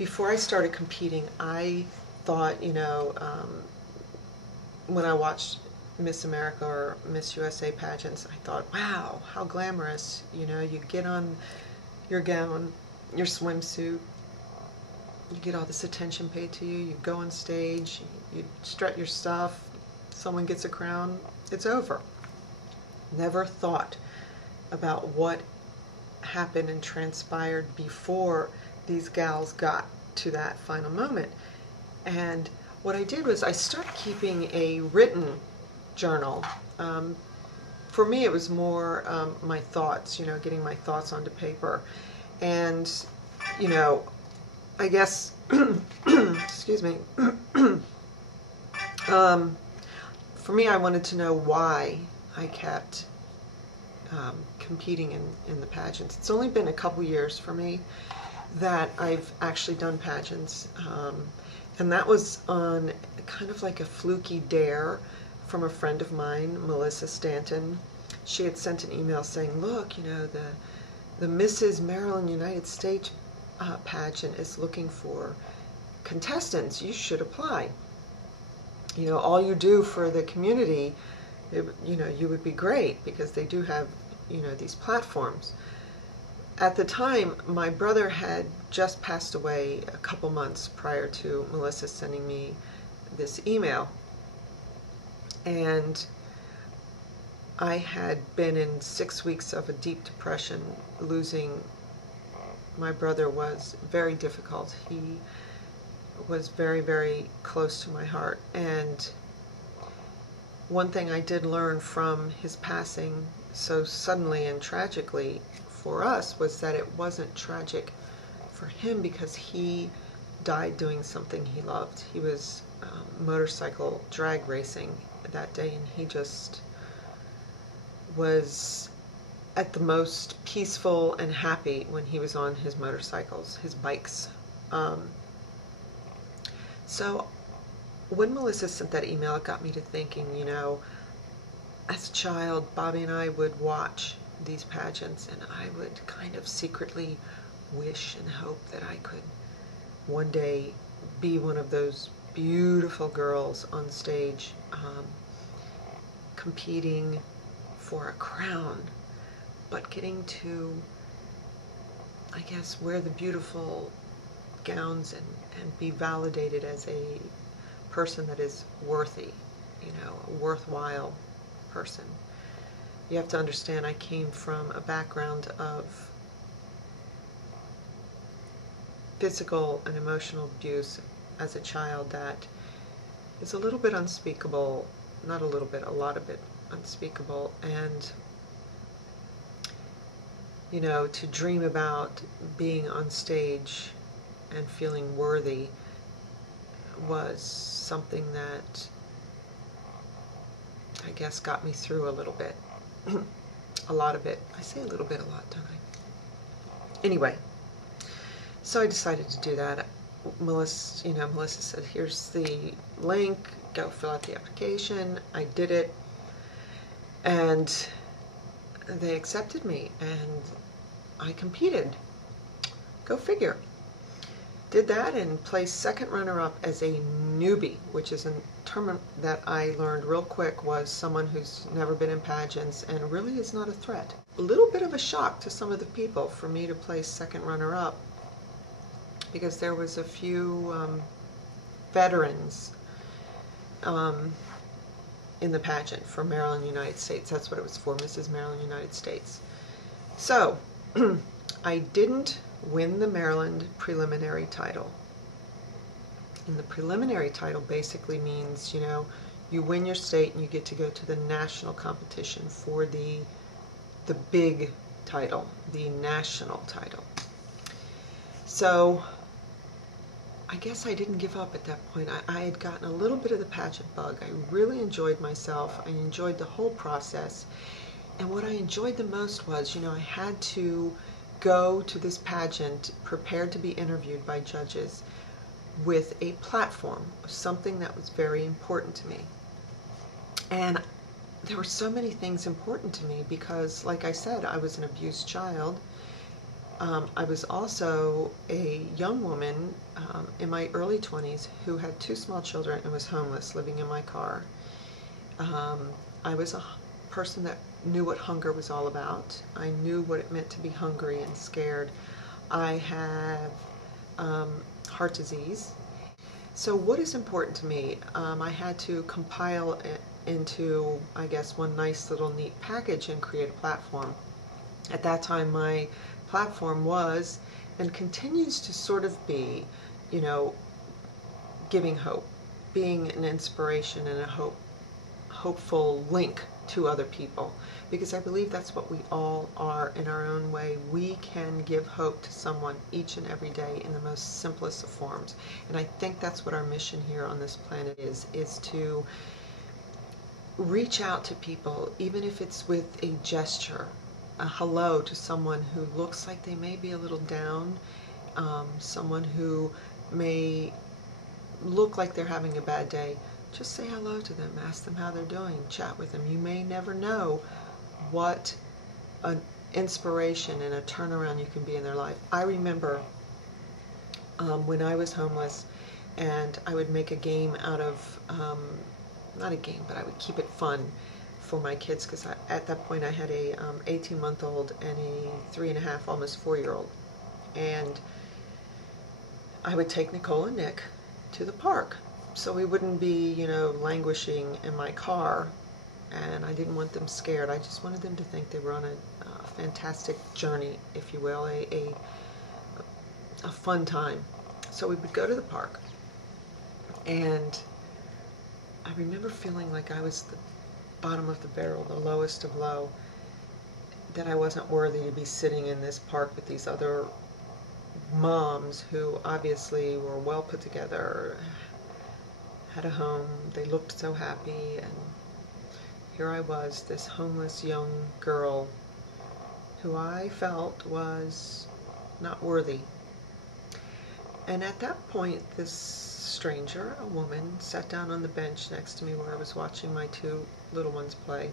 before I started competing, I thought, when I watched Miss America or Miss USA pageants, I thought, wow, how glamorous. You get on your gown, your swimsuit, you get all this attention paid to you, you go on stage, you strut your stuff, someone gets a crown, it's over. Never thought about what happened and transpired before these gals got to that final moment. And what I did was I started keeping a written journal. For me, it was more my thoughts, getting my thoughts onto paper. And, I guess, excuse me, for me, I wanted to know why I kept competing in the pageants. It's only been a couple years for me that I've actually done pageants. And that was on kind of like a fluky dare from a friend of mine, Melissa Stanton. She had sent an email saying, look, the Mrs. Maryland United States pageant is looking for contestants. You should apply. All you do for the community, you would be great, because they do have, these platforms. At the time, my brother had just passed away a couple months prior to Melissa sending me this email. And I had been in 6 weeks of a deep depression. Losing my brother was very difficult. He was very, very close to my heart. And one thing I did learn from his passing so suddenly and tragically for us was that it wasn't tragic for him, because he died doing something he loved. He was motorcycle drag racing that day, and he just was at the most peaceful and happy when he was on his motorcycles, his bikes. So when Melissa sent that email, it got me to thinking, as a child, Bobby and I would watch these pageants, and I would kind of secretly wish and hope that I could one day be one of those beautiful girls on stage, competing for a crown, but getting to, I guess, wear the beautiful gowns and be validated as a person that is worthy, a worthwhile person. You have to understand, I came from a background of physical and emotional abuse as a child that is a little bit unspeakable, not a little bit, a lot of it unspeakable. And, to dream about being on stage and feeling worthy was something that I guess got me through a little bit. A lot of it. I say a little bit a lot, don't I? Anyway, so I decided to do that. Melissa said, here's the link, go fill out the application. I did it, and they accepted me, and I competed. Go figure. Did that and placed second runner-up as a newbie, which is a term that I learned real quick, was someone who's never been in pageants and really is not a threat. A little bit of a shock to some of the people for me to place second runner-up, because there was a few veterans in the pageant for Maryland United States. That's what it was for, Mrs. Maryland United States. So I didn't win the Maryland preliminary title. And the preliminary title basically means, you win your state and you get to go to the national competition for the big title, the national title. So I guess I didn't give up at that point. I had gotten a little bit of the pageant bug. I really enjoyed myself. I enjoyed the whole process. And what I enjoyed the most was, I had to go to this pageant prepared to be interviewed by judges with a platform, something that was very important to me. And there were so many things important to me because, like I said, I was an abused child, I was also a young woman in my early 20s who had two small children and was homeless, living in my car. I was a person that knew what hunger was all about. I knew what it meant to be hungry and scared. I have heart disease. So what is important to me? I had to compile it into, I guess, one nice little neat package and create a platform. At that time, my platform was and continues to sort of be, you know, giving hope, being an inspiration and a hopeful link to other people, because I believe that's what we all are in our own way. We can give hope to someone each and every day in the most simplest of forms, and I think that's what our mission here on this planet is to reach out to people, even if it's with a gesture, a hello to someone who looks like they may be a little down, someone who may look like they're having a bad day. Just say hello to them, ask them how they're doing, chat with them. You may never know what an inspiration and a turnaround you can be in their life. I remember when I was homeless, and I would make a game out of, not a game, but I would keep it fun for my kids, because at that point I had a 18-month-old and a 3.5, almost 4-year-old. And I would take Nicole and Nick to the park, so we wouldn't be, you know, languishing in my car, and I didn't want them scared. I just wanted them to think they were on a fantastic journey, if you will, a fun time. So we would go to the park, and I remember feeling like I was the bottom of the barrel, the lowest of low, that I wasn't worthy to be sitting in this park with these other moms who obviously were well put together, had a home, they looked so happy, and here I was, this homeless young girl who I felt was not worthy. And at that point, this stranger, a woman, sat down on the bench next to me where I was watching my two little ones play.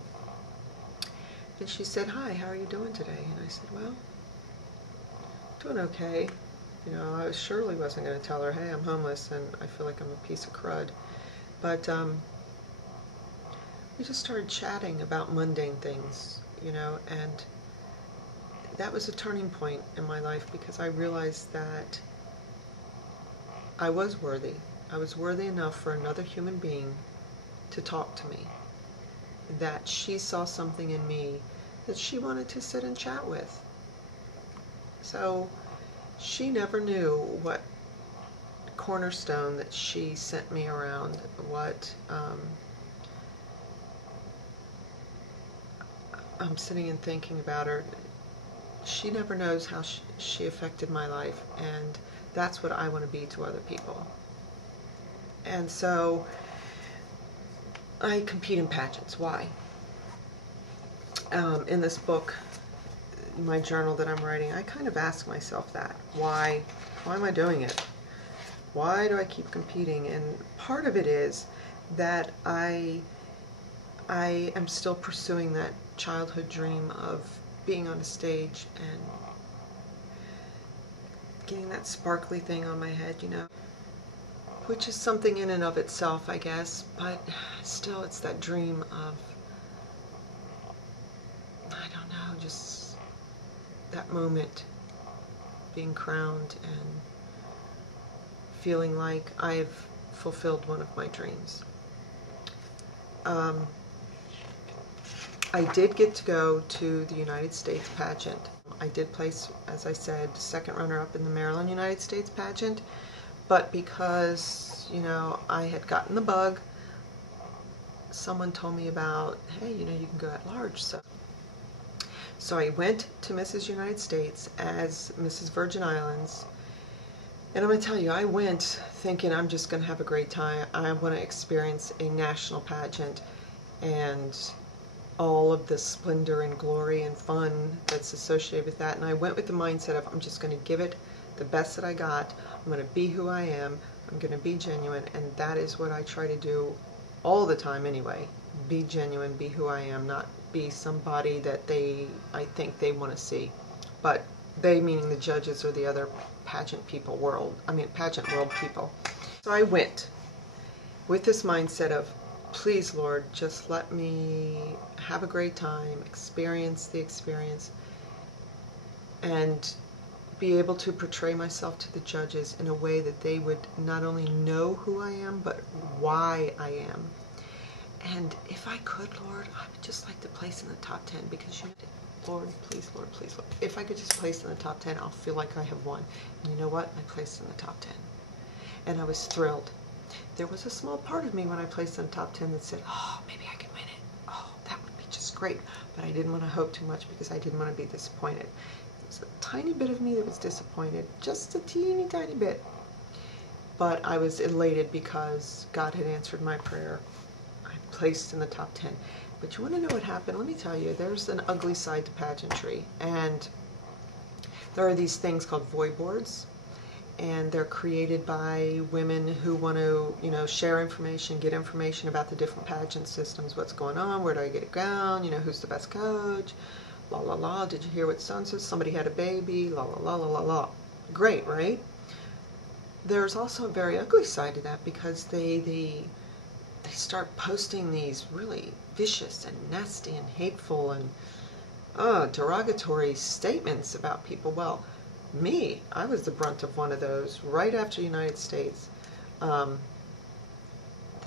And she said, "Hi, how are you doing today?" And I said, "Well, doing okay." You know, I surely wasn't going to tell her, "Hey, I'm homeless and I feel like I'm a piece of crud." But we just started chatting about mundane things, you know, and that was a turning point in my life, because I realized that I was worthy. I was worthy enough for another human being to talk to me, that she saw something in me that she wanted to sit and chat with. So she never knew what cornerstone that she sent me around, what I'm sitting and thinking about her. She never knows how she affected my life, and that's what I want to be to other people. And so I compete in pageants. Why? In this book, my journal that I'm writing, I kind of ask myself that. Why am I doing it? Why do I keep competing? And part of it is that I am still pursuing that childhood dream of being on a stage and getting that sparkly thing on my head, you know, which is something in and of itself, I guess, but still it's that dream of, I don't know, just that moment, being crowned and feeling like I've fulfilled one of my dreams. I did get to go to the United States pageant. I did place, as I said, second runner-up in the Maryland United States pageant, but because, you know, I had gotten the bug, someone told me about, hey, you know, you can go at large. So I went to Mrs. United States as Mrs. Virgin Islands, and I'm going to tell you, I went thinking I'm just going to have a great time. I want to experience a national pageant and all of the splendor and glory and fun that's associated with that. And I went with the mindset of, I'm just going to give it the best that I got. I'm going to be who I am. I'm going to be genuine. And that is what I try to do all the time anyway. Be genuine, be who I am, not be somebody that I think they want to see. But They meaning the judges or the other pageant world people. So I went with this mindset of, please, Lord, just let me have a great time, experience the experience, and be able to portray myself to the judges in a way that they would not only know who I am, but why I am. And if I could, Lord, I would just like to place in the top 10, because Lord, please, Lord, please, Lord. If I could just place in the top 10, I'll feel like I have won. And you know what? I placed in the top 10. And I was thrilled. There was a small part of me when I placed in the top 10 that said, oh, maybe I can win it. Oh, that would be just great. But I didn't want to hope too much because I didn't want to be disappointed. There was a tiny bit of me that was disappointed, just a teeny tiny bit. But I was elated because God had answered my prayer. I placed in the top 10. But you want to know what happened? Let me tell you, there's an ugly side to pageantry. And there are these things called void boards. And they're created by women who want to, share information, get information about the different pageant systems, what's going on, where do I get it down, who's the best coach, la la la, did you hear what so-and-so, somebody had a baby, la la la la la la. Great, right? There's also a very ugly side to that, because they start posting these really vicious and nasty and hateful and derogatory statements about people. Well, I was the brunt of one of those right after United States. They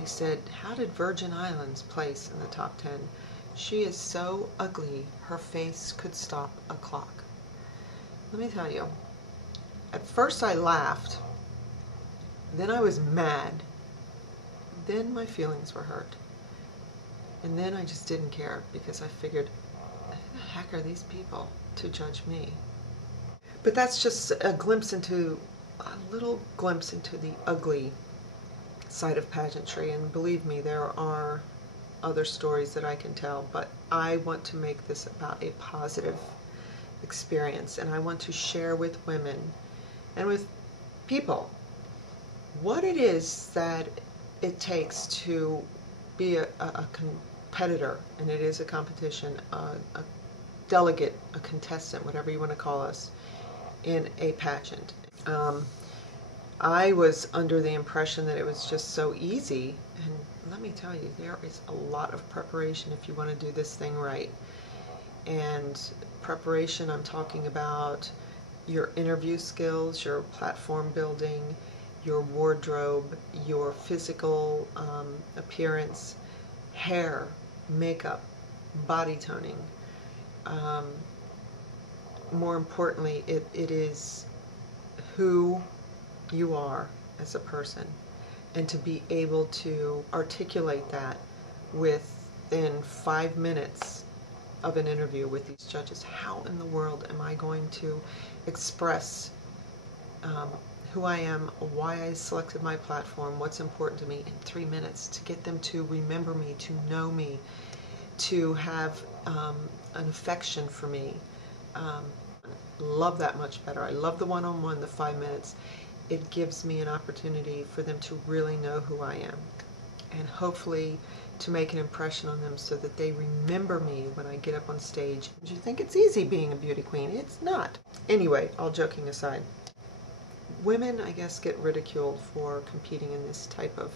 said, how did Virgin Islands place in the top 10? She is so ugly, her face could stop a clock. Let me tell you, at first I laughed, then I was mad, then my feelings were hurt, and then I just didn't care, because I figured, who the heck are these people to judge me? But that's just a little glimpse into the ugly side of pageantry. And believe me, there are other stories that I can tell, but I want to make this about a positive experience. And I want to share with women and with people what it is that it takes to be a competitor, and it is a competition, a delegate, a contestant, whatever you want to call us, in a pageant. I was under the impression that it was just so easy, and let me tell you, there is a lot of preparation if you want to do this thing right. And preparation, I'm talking about your interview skills, your platform building, your wardrobe, your physical appearance, hair, makeup, body toning. More importantly, it is who you are as a person, and to be able to articulate that within 5 minutes of an interview with these judges. How in the world am I going to express who I am, why I selected my platform, what's important to me in 3 minutes, to get them to remember me, to know me, to have an affection for me? Love that much better. I love the one-on-one, the 5 minutes. It gives me an opportunity for them to really know who I am, and hopefully to make an impression on them so that they remember me when I get up on stage. Do you think it's easy being a beauty queen? It's not. Anyway, all joking aside, women, I guess, get ridiculed for competing in this type of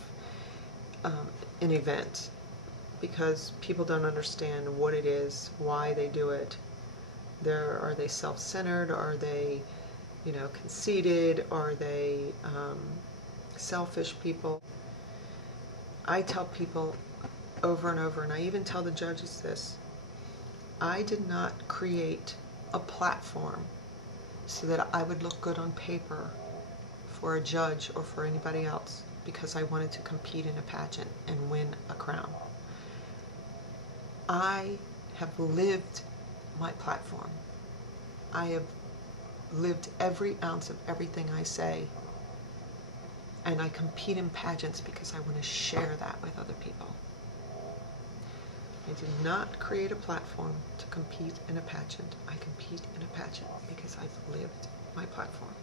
an event, because people don't understand what it is, why they do it. Are they self-centered? Are they, conceited? Are they selfish people? I tell people over and over, and I even tell the judges this, I did not create a platform so that I would look good on paper for a judge or for anybody else because I wanted to compete in a pageant and win a crown. I have lived my platform. I have lived every ounce of everything I say, and I compete in pageants because I want to share that with other people. I did not create a platform to compete in a pageant. I compete in a pageant because I've lived my platform.